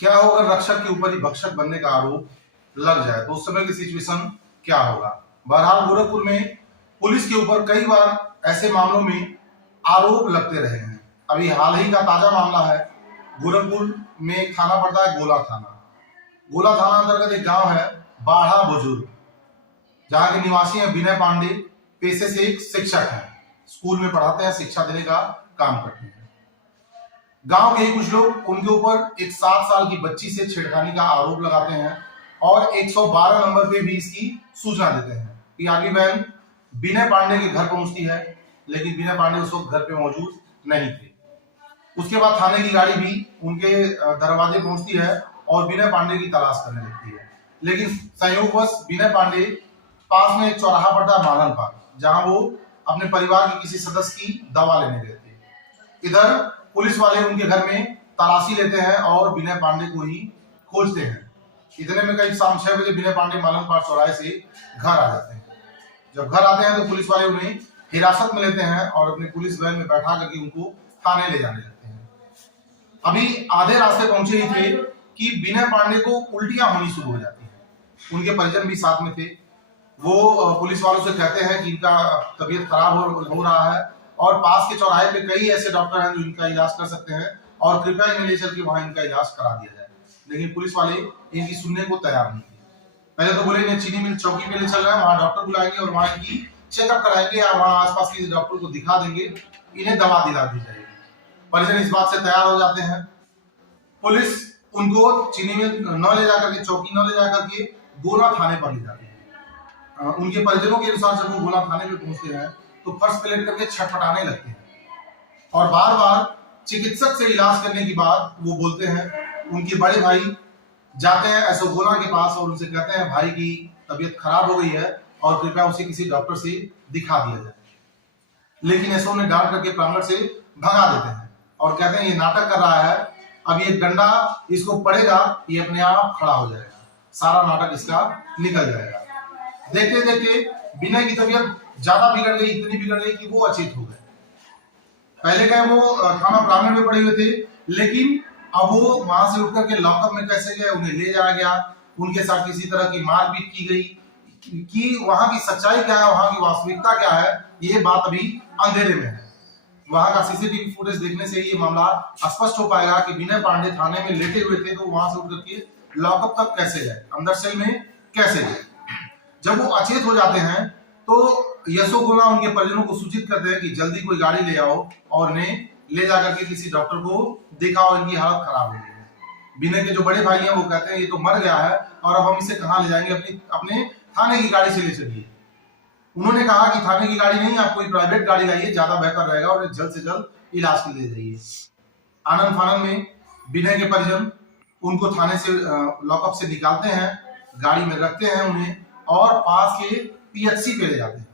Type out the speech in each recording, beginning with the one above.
क्या हो अगर रक्षक के ऊपर ही भक्षक बनने का आरोप लग जाए, तो उस समय की सिचुएशन क्या होगा। बहरहाल गोरखपुर में पुलिस के ऊपर कई बार ऐसे मामलों में आरोप लगते रहे हैं। अभी हाल ही का ताजा मामला है, गोरखपुर में एक थाना पड़ता है गोला थाना। गोला थाना अंतर्गत एक गांव है बाढ़ा बुजुर्ग, जहां के निवासी हैं विनय पांडे। पेशे से एक शिक्षक हैं, स्कूल में पढ़ाते हैं, शिक्षा देने का काम करते हैं। गांव के ही कुछ लोग उनके ऊपर एक 7 साल की बच्ची से छेड़खानी का आरोप लगाते हैं और 112 नंबर पे भी इसकी सूचना देते हैं कि आगे बहन विनय पांडे के घर पहुंचती है, लेकिन विनय पांडे उस वक्त घर पे मौजूद नहीं थे। उसके बाद थाने की गाड़ी भी उनके दरवाजे पहुंचती है और विनय पांडे की तलाश करने लगती है, लेकिन संयोगवश विनय पांडे पास में एक चौराहा पड़ता है मालन पार्क, जहां वो अपने परिवार के किसी सदस्य की दवा लेने गए थे। इधर पुलिस वाले उनके घर में तलाशी लेते हैं और विनय पांडे को ही खोजते हैं। इतने में करीब शाम 6 बजे विनय पांडे मालन पार्क चौराहे से घर आ जाते हैं। जब घर आते हैं तो पुलिस वाले उन्हें हिरासत में लेते हैं और अपने पुलिस वैन में बैठा करके उनको थाने ले जाने लगते हैं। अभी आधे रास्ते पहुंचे ही थे कि विनय पांडे को उल्टियां होनी शुरू हो जाती है। उनके परिजन भी साथ में थे। वो पुलिस वालों से कहते हैं कि इनका तबीयत खराब हो रहा है और पास के चौराहे पे कई ऐसे डॉक्टर हैं जो इनका इलाज कर सकते हैं और कृपया इन्हें ले चल के वहां इनका इलाज करा दिया जाए। लेकिन पुलिस वाले इनकी सुनने को तैयार नहीं थे। पहले तो बोले इन्हें चीनी मिल चौकी पे ले चल रहे हैं, वहां डॉक्टर बुलाएंगे और वहां इनकी चेकअप कराएंगे या वहां आसपास किसी डॉक्टर को दिखा देंगे, इन्हें दवा दिला दी जाएगी। परिजन इस बात से तैयार हो जाते हैं। पुलिस उनको चीनी मिल न ले जाकर के, चौकी न ले जाकर के गोला थाने पर ले जाती है। उनके परिजनों के अनुसार जब वो गोला थाने में पहुंचते हैं तो फर्श पे लेट करके छटपटाने लगते हैं और बार बार चिकित्सक से इलाज करने के बाद वो बोलते हैं। उनके बड़े भाई जाते हैं एसोगोला के पास और उनसे कहते हैं भाई की तबीयत खराब हो गई है और कृपया उसे किसी डॉक्टर से दिखा दिया जाए। लेकिन ऐसो ने डांट करके प्रांगण से भगा देते हैं और कहते हैं ये नाटक कर रहा है, अब ये डंडा इसको पड़ेगा, ये अपने आप खड़ा हो जाएगा, सारा नाटक इसका निकल जाएगा। देखते देखते विनय की तबीयत ज्यादा बिगड़ गई, इतनी बिगड़ गई कि वो अचेत हो गए। पहले गए वो थाना प्रांगण में पड़े हुए थे, लेकिन अब वो वहां से उठ करके लॉकअप में कैसे गए, उन्हें ले जाया गया, उनके साथ किसी तरह की मारपीट की गई। कि वहां की सच्चाई क्या है, वहां की वास्तविकता क्या है, ये बात अभी अंधेरे में है। वहां का सीसीटीवी फुटेज देखने से ये मामला स्पष्ट हो पाएगा कि विनय पांडे थाने में लेटे हुए थे तो वहां से उठ करके लॉकअप तक कैसे गए, अंदर सेल में कैसे गए। जब वो अचेत हो जाते हैं तो यशोगोला उनके परिजनों को सूचित करते हैं कि जल्दी कोई गाड़ी ले आओ और इन्हें ले जाकर के किसी डॉक्टर को दिखाओ, इनकी हालत खराब हो गई है। विनय के जो बड़े भाई हैं वो कहते हैं ये तो मर गया है और अब हम इसे कहां ले जाएंगे, अपने थाने की गाड़ी से ले चलिए। उन्होंने कहा कि थाने की गाड़ी नहीं, आप कोई प्राइवेट गाड़ी लाइए, ज्यादा बेहतर रहेगा और जल्द से जल्द इलाज के लिए जाइए। आनंद फानंद में विनय के परिजन उनको थाने से लॉकअप से निकालते हैं, गाड़ी में रखते हैं उन्हें और पास के पीएचसी पे ले जाते हैं,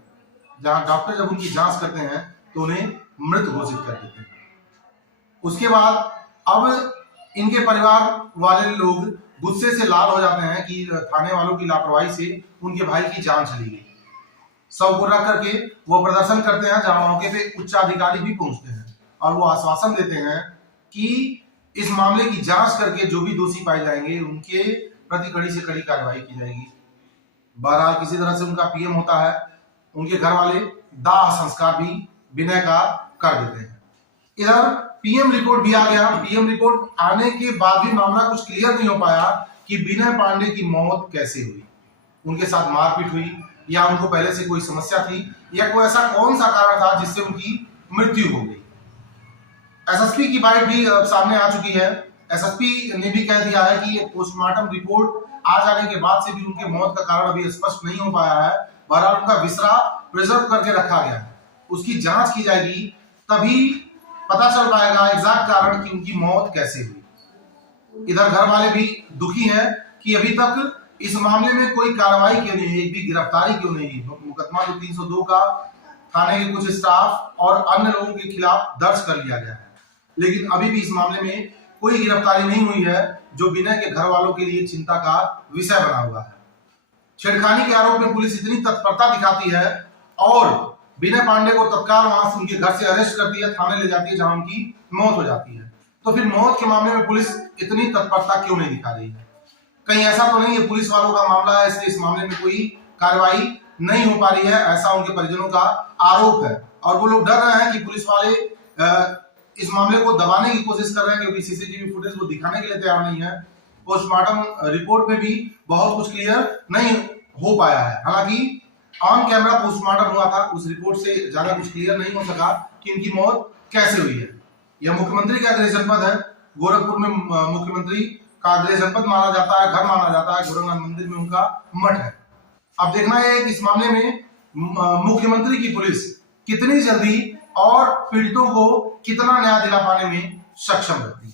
जहां डॉक्टर जब उनकी जांच करते हैं तो उन्हें मृत घोषित कर देते हैं। उसके बाद अब इनके परिवार वाले लोग गुस्से से लाल हो जाते हैं कि थाने वालों की लापरवाही से उनके भाई की जान चली गई। सब को रख करके वो प्रदर्शन करते हैं, जहां मौके पे उच्च अधिकारी भी पहुंचते हैं और वो आश्वासन देते हैं कि इस मामले की जांच करके जो भी दोषी पाए जाएंगे उनके प्रति कड़ी से कड़ी कार्रवाई की जाएगी। बहरहाल किसी तरह से उनका पीएम होता है। उनके घर वाले दाह संस्कार भी विनय का कर देते हैं। इधर पीएम रिपोर्ट भी आ गया। पीएम रिपोर्ट आने के बाद भी मामला कुछ क्लियर नहीं हो पाया कि विनय पांडे की मौत कैसे हुई, उनके साथ मारपीट हुई या उनको पहले से कोई समस्या थी या कोई ऐसा कौन सा कारण था जिससे उनकी मृत्यु हो गई। एसएसपी की बाइट भी सामने आ चुकी है। एसएसपी ने भी कह दिया है कि ये पोस्टमार्टम रिपोर्ट आ जाने के बाद से भी उनके मौत का कारण अभी स्पष्ट नहीं हो पाया है। बहरहाल उनका विसरा प्रिजर्व करके रखा गया है, उसकी जांच की जाएगी, तभी पता चल पाएगा एग्जैक्ट कारण कि उनकी मौत कैसे हुई। इधर घर वाले भी दुखी हैं कि अभी तक इस मामले में कोई कार्रवाई क्यों नहीं हुई, एक भी गिरफ्तारी क्यों नहीं हुई। मुकदमा जो 302 का थाने के कुछ स्टाफ और अन्य लोगों के खिलाफ दर्ज कर लिया गया है, लेकिन अभी भी इस मामले में कोई गिरफ्तारी नहीं हुई है, जो विनय के घर वालों के लिए चिंता का विषय बना हुआ है। छेड़खानी के आरोप में पुलिस इतनी तत्परता दिखाती है और विनय पांडे को तत्काल वहां से उनके घर से अरेस्ट करती है, थाने ले जाती है, जहां उनकी मौत हो जाती है। तो फिर मौत के मामले में पुलिस इतनी तत्परता क्यों नहीं दिखा रही है? कहीं ऐसा तो नहीं है पुलिस वालों का मामला है इसलिए इस मामले में कोई कार्रवाई नहीं हो पा रही है, ऐसा उनके परिजनों का आरोप है। और वो लोग डर रहे हैं कि पुलिस वाले इस मामले को दबाने की कोशिश कर रहे हैं, क्योंकि सीसीटीवी फुटेज वो दिखाने के लिए तैयार नहीं है। पोस्टमार्टम रिपोर्ट में भी बहुत कुछ क्लियर नहीं हो पाया है। हालांकि ऑन कैमरा पोस्टमार्टम हुआ था, उस रिपोर्ट से ज्यादा कुछ क्लियर नहीं हो सका कि इनकी मौत कैसे हुई है। यह मुख्यमंत्री का गृह जनपद है। गोरखपुर में मुख्यमंत्री का गृह जनपद माना जाता है, घर माना जाता है। गोरखनाथ मंदिर में उनका मठ है। अब देखना है कि इस मामले में मुख्यमंत्री की पुलिस कितनी जल्दी और पीड़ितों को कितना न्याय दिला पाने में सक्षम रहती है।